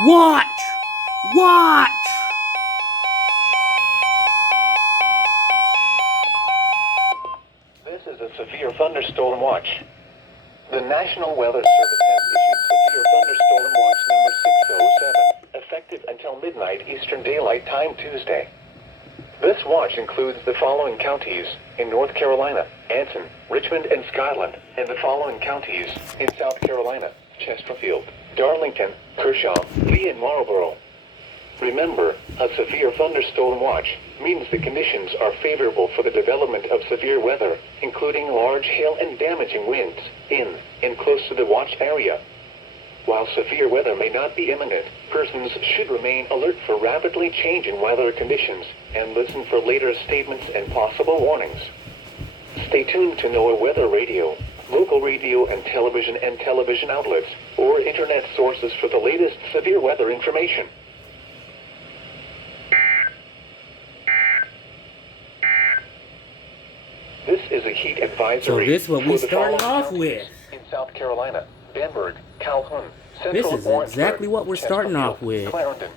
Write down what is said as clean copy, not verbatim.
Watch! Watch! This is a severe thunderstorm watch. The National Weather Service has issued severe thunderstorm watch number 607, effective until midnight Eastern Daylight Time Tuesday. This watch includes the following counties in North Carolina: Anson, Richmond, and Scotland, and the following counties in South Carolina: Chesterfield, Darlington, Kershaw, Lee, and Marlborough. Remember, a severe thunderstorm watch means the conditions are favorable for the development of severe weather, including large hail and damaging winds, in and close to the watch area. While severe weather may not be imminent, persons should remain alert for rapidly changing weather conditions and listen for later statements and possible warnings. Stay tuned to NOAA Weather Radio, local radio and television outlets, or internet sources for the latest severe weather information. This is a heat advisory. So this is what we for the starting following off counties with. in South Carolina: Danburg, Calhoun, This Central is Orangeburg, exactly what we're starting off Chesterfield, with. Clarendon,